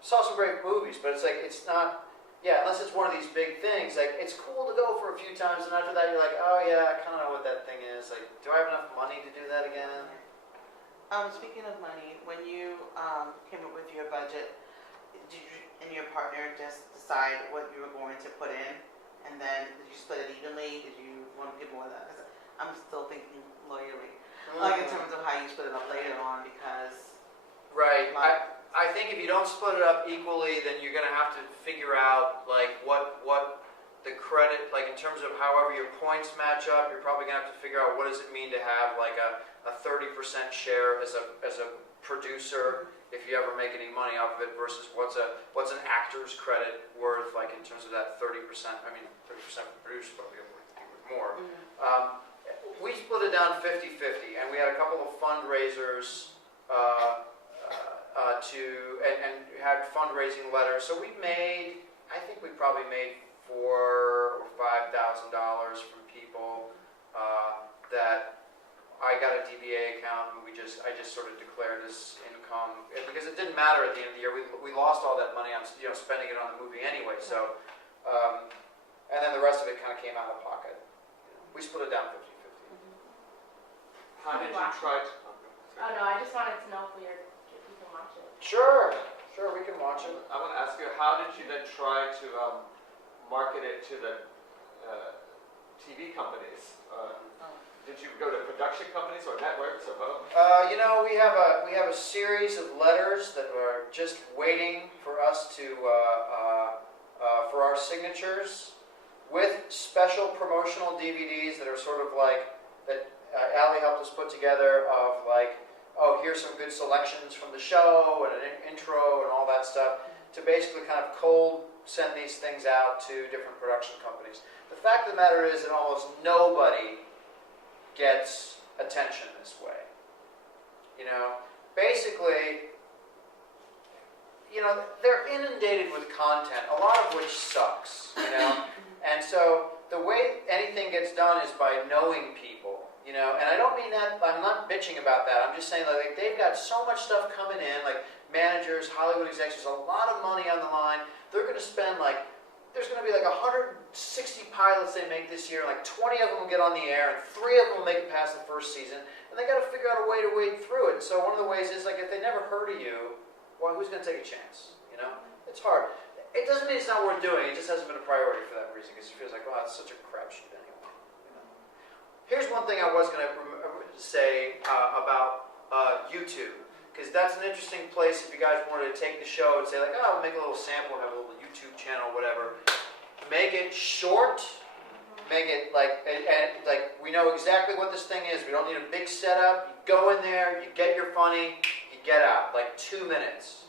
Saw some great movies, but it's like it's not, unless it's one of these big things. Like, it's cool to go for a few times, and after that you're like, oh yeah, I kind of know what that thing is. Like, do I have enough money to do that again? Speaking of money, when you came up with your budget, did you and your partner just decide what you were going to put in, and then did you split it evenly? Did you want to get more of that? 'Cause I'm still thinking lawyerly, like in terms of how you split it up later on, because right. I think if you don't split it up equally, then you're going to have to figure out like what the credit, like in terms of however your points match up. You're probably going to have to figure out what does it mean to have like a 30% share as a producer, if you ever make any money off of it, versus what's an actor's credit worth, like in terms of that 30%. I mean, 30% for producers probably worth more. We split it down 50-50, and we had a couple of fundraisers and had fundraising letters. So we made, I think we probably made $4,000 or $5,000 from people that I got a DBA account, and I just sort of declared this income because it didn't matter at the end of the year. We lost all that money on spending it on the movie anyway. So, and then the rest of it kind of came out of pocket. We split it down 50-50. How did you try to? Oh no, I just wanted to know if we can watch it. Sure, we can watch it. I want to ask you, how did you then try to market it to the TV companies? Did you go to production companies or networks or both? We have a series of letters that are just waiting for us to for our signatures with special promotional DVDs that are sort of like, that Allie helped us put together of like, oh, here's some good selections from the show and an intro and all that stuff, to basically kind of cold send these things out to different production companies. The fact of the matter is that almost nobody gets attention this way. You know, basically, you know, they're inundated with content, a lot of which sucks, you know, and so the way anything gets done is by knowing people, you know, and I don't mean that, I'm not bitching about that, I'm just saying like they've got so much stuff coming in, like managers, Hollywood executives, a lot of money on the line. They're going to spend like, there's going to be like 160 pilots they make this year, like 20 of them will get on the air, and 3 of them will make it past the first season, and they got to figure out a way to wade through it. So one of the ways is like, if they never heard of you, well, who's going to take a chance? You know, it's hard. It doesn't mean it's not worth doing. It just hasn't been a priority for that reason, because it feels like, well, it's such a crapshoot anyway. You know? Here's one thing I was going to say about YouTube, because that's an interesting place if you guys wanted to take the show and say like, oh, we'll make a little sample, have a little YouTube channel, whatever. Make it short. Make it like, and like we know exactly what this thing is. We don't need a big setup. You go in there, you get your funny, you get out. Like 2 minutes.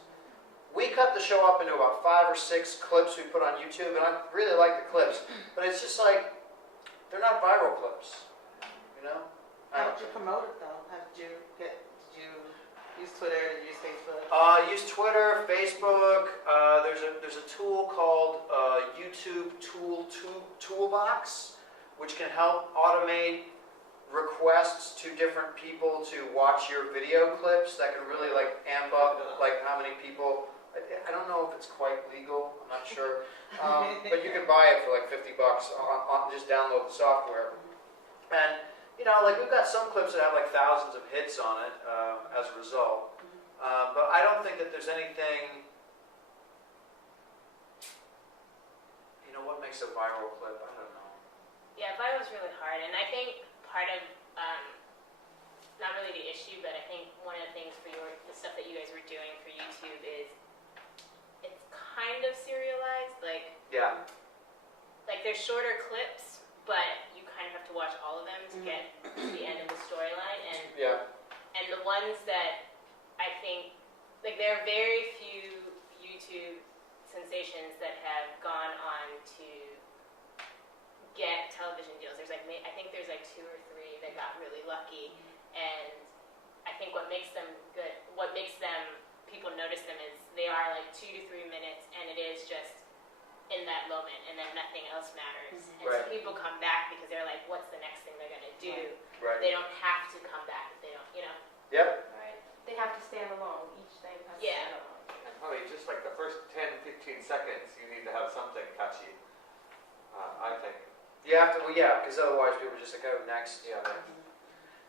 We cut the show up into about 5 or 6 clips we put on YouTube, and I really like the clips. But it's just like, they're not viral clips. You know? How did you promote it though? Did you use Twitter? Did you use Facebook? Use Twitter, Facebook. There's a tool called YouTube Toolbox, which can help automate requests to different people to watch your video clips. That can really like amp up like how many people. I don't know if it's quite legal. I'm not sure, but you can buy it for like $50. Just download the software, and you know, like we've got some clips that have like thousands of hits on it as a result. But I don't think that there's anything. You know, what makes a viral clip? I don't know. Yeah, viral is really hard, and I think part of not really the issue, but I think one of the things for the stuff that you guys were doing for YouTube is it's kind of serialized, like Yeah. like there's shorter clips, but you kind of have to watch all of them to get to the end of the storyline, and Yeah. the ones that I think, like there are very few YouTube sensations that have gone on to get television deals. There's like, I think there's like 2 or 3 that got really lucky, and I think what makes them good, what makes them, people notice them is they are like 2 to 3 minutes, and it is just in that moment, and then nothing else matters. And so Right. people come back because they're like, what's the next thing they're gonna do? Right. They don't have to come back if they don't, you know? Yep. Right. They have to stand alone. Each thing has Yeah. to stand alone. And probably just like the first 10, 15 seconds, you need to have something catchy, I think. You have to, well, yeah, because otherwise people are just like, oh, next. Yeah.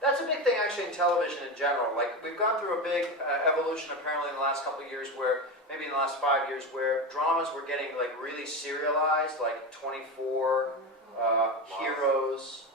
That's a big thing actually in television in general. Like we've gone through a big evolution apparently in the last couple of years where, maybe in the last 5 years, where dramas were getting like really serialized, like 24, Heroes,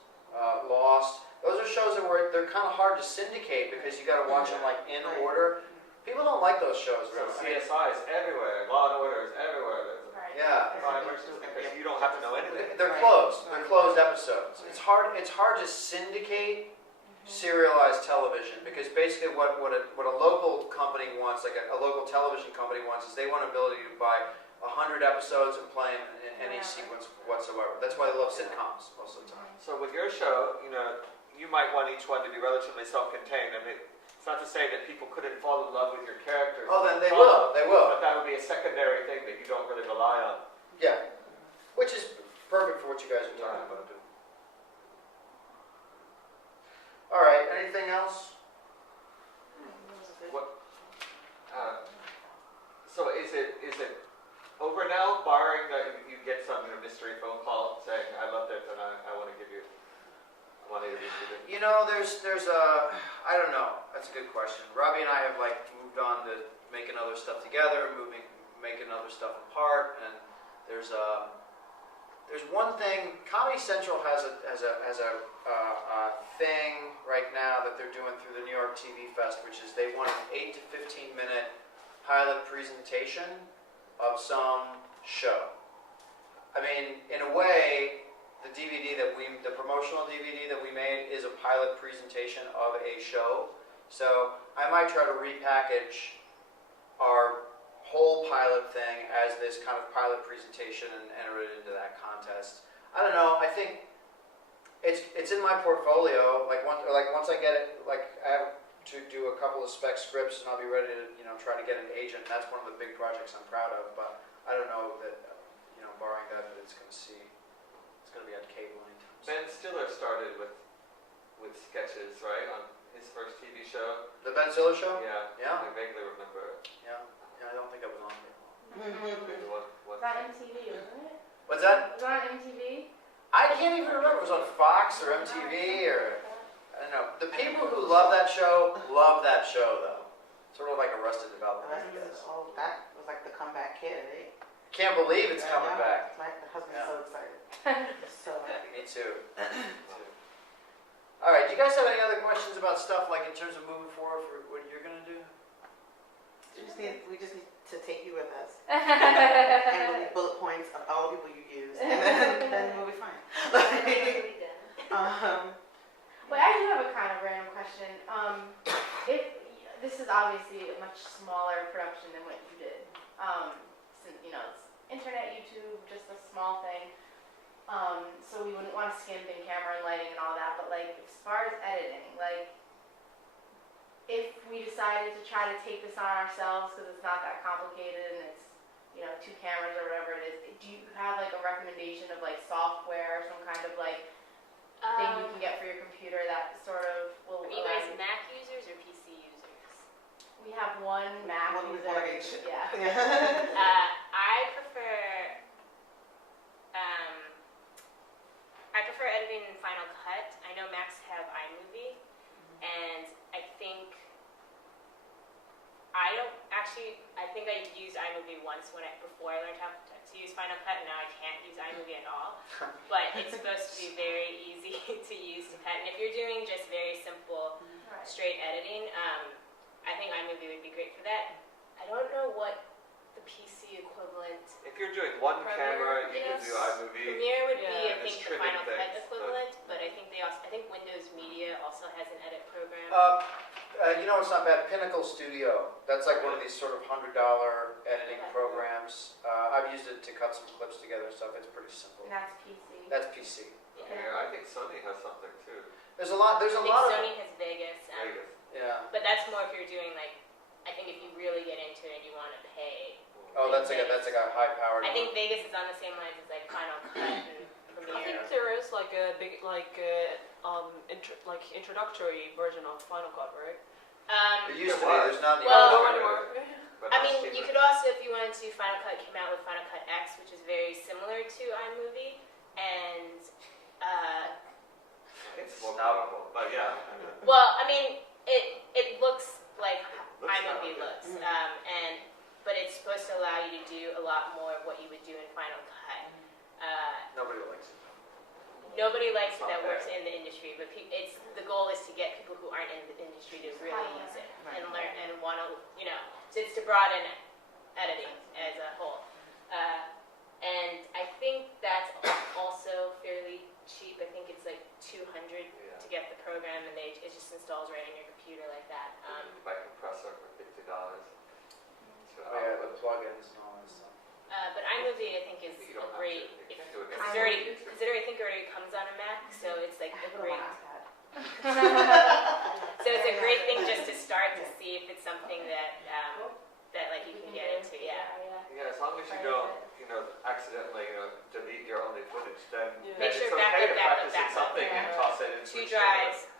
Lost. Those are shows that they're kind of hard to syndicate because you got to watch them like in order. People don't like those shows So really. CSI is everywhere, Law and Order is everywhere. Right. Yeah. Because you don't have to know anything. They're closed. They're closed episodes. It's hard to syndicate serialized television because basically what a local company wants, like a local television company wants, is they want ability to buy 100 episodes and play them in any sequence whatsoever. That's why they love sitcoms most of the time. So with your show, you know, you might want each one to be relatively self-contained. I mean, it's not to say that people couldn't fall in love with your characters. Oh, then they will. They will. But that would be a secondary thing that you don't really rely on. Yeah, which is perfect for what you guys are talking about. All right. Anything else? So is it over now, barring that you get some mystery phone call saying, I loved it and I want to give you, I want to introduce you to it? You know, there's I don't know. That's a good question. Robbie and I have like moved on to making other stuff together, making other stuff apart, and there's one thing. Comedy Central has a thing right now that they're doing through the New York TV Fest, which is they want an 8 to 15 minute pilot presentation of some show. I mean, in a way, the promotional DVD that we made is a pilot presentation of a show. So I might try to repackage our whole pilot thing as this kind of pilot presentation and enter it into that contest. I don't know. I think it's in my portfolio. Like once I get it, like I have to do a couple of spec scripts and I'll be ready to try to get an agent. That's one of the big projects I'm proud of. But I don't know that barring that it's going to be on cable anytime soon. Ben Stiller started with sketches, right, on his first TV show. The Ben Stiller show? Yeah. Yeah. I vaguely remember it. Yeah. I don't think I was on there. Maybe what? It's on MTV, isn't it? What's that? It's on MTV? I can't even remember. It was on Fox or MTV or I don't know. The people who love that show, though. Sort of like Arrested Development, I guess. Oh, that was like the comeback kid, eh? Can't believe it's coming I know. back. My husband's Yeah. so excited. So Me too. All right. Do you guys have any other questions about stuff like in terms of moving forward for what you're gonna do? we just need to take you with us. And we'll need bullet points of all the people you use. And then we'll be fine. Well, I do have a kind of random question. If this is obviously a much smaller production than what you did, since it's internet, YouTube, just a small thing. So we wouldn't want to skimp in camera and lighting and all that. But like, as far as editing, like, if we decided to try to take this on ourselves because it's not that complicated and it's 2 cameras or whatever it is, do you have like a recommendation of like software or some kind of like thing you can get for your computer that sort of will? Are you guys Mac users or PC users? We have one Mac One user. of each. Yeah. I prefer editing in Final Cut. I know Macs have iMovie, and I think I used iMovie once before I learned how to use Final Cut, and now I can't use iMovie at all. But it's supposed to be very easy to use to cut. And if you're doing just very simple, straight editing, I think iMovie would be great for that. I don't know what the PC equivalent. If you're doing one camera, you can do iMovie. Premiere would be, Yeah. I think, It's the Final trimming Cut things, equivalent, but I think Windows Media also has an edit program. It's not bad. Pinnacle Studio. That's like one of these sort of $100 editing programs. I've used it to cut some clips together and stuff. It's pretty simple. And that's PC. That's PC. Yeah, I think Sony has something too. There's a lot. I think of Sony has Vegas. Vegas. Yeah. But that's more if you're doing I think if you really get into it and you want to pay. Oh, that's like a high powered. I think Vegas is on the same lines as Final Cut and I Premiere. think there is like a big introductory version of Final Cut, right? It used to be. There's not anymore. Well, No anymore. But I not mean, cheaper. you could also, if you wanted to, Final Cut came out with Final Cut X, which is very similar to iMovie, and It's more powerful, but yeah. well, I mean, it looks like Looks iMovie better, looks, but it's supposed to allow you to do a lot more of what you would do in Final Cut. Nobody likes it. Nobody likes it It's not that works bad. in the industry, but the goal is to get people who aren't in the industry to really use it and learn and want to, so it's to broaden editing as a whole. And I think that's also fairly cheap. I think it's like $200 to get the program, and it just installs right in your computer like that. My compressor for $50. Oh yeah, the plugins and all that stuff. But iMovie, I think, is You a don't have great. to. You can do it Because I think it already comes on a Mac, so it's like a great. iPad. So it's a great thing just to start to see if it's something that like you can get into. Yeah. Yeah, as long as you don't, accidentally, delete your only footage, then Yeah. Make it's sure okay to backup, practice backup, something and yeah. toss it into 2 a drives.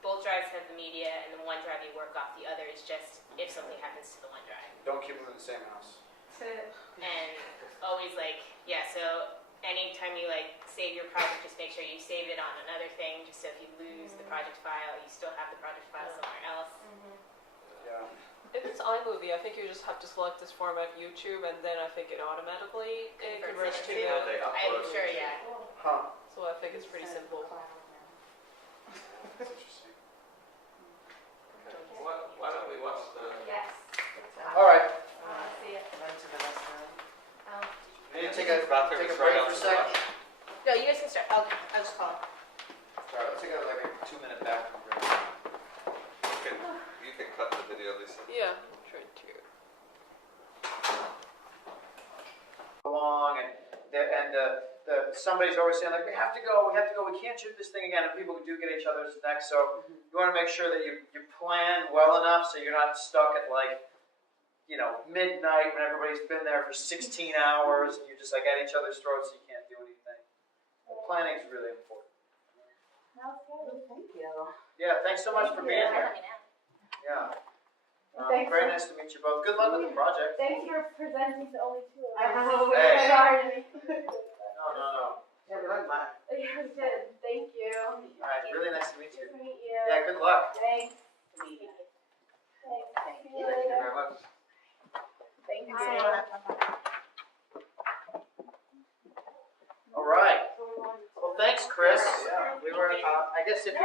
Both drives have the media, and the one drive you work off. The other is just if something happens to the one drive. Don't keep them in the same house. And always so anytime you save your project, just make sure you save it on another thing, just so if you lose the project file, you still have the project file somewhere else. Yeah. If it's iMovie, I think you just have to select this format YouTube, and then I think it automatically converts to it Yeah, they I'm upload sure, it. yeah. Huh. So I think it's pretty simple. That's interesting. Why don't we watch the... Yes. All right. I want to see it. Run to the restaurant. Um, We need to take a Bathroom break is right for a out to the second? left. No, you guys can start. Okay, I'll just call him. Sorry, let's take like a 2-minute bathroom break. You can cut the video, Lisa. Yeah, I'm trying to. Along and somebody's always saying like we have to go, we can't shoot this thing again, and people do get each other's necks. So you want to make sure that you plan well enough so you're not stuck at like midnight when everybody's been there for 16 hours and you're just like at each other's throats, so you can't do anything. Planning is really important. Thank you. Yeah, thanks so much for being here. Let me know. Yeah. Thanks Very for- nice to meet you both. Good luck with the project. Thanks for presenting to only two of us. Hey. Sorry. No. Yeah, good luck. Yeah, good. Thank you. All right, really nice to meet Good you. to meet you. Yeah, good luck. Thanks. Thank you. Thanks. Thank See you. you Thank you later. very much. Thank you. Bye. All right. Well, thanks, Chris. We were, I guess if you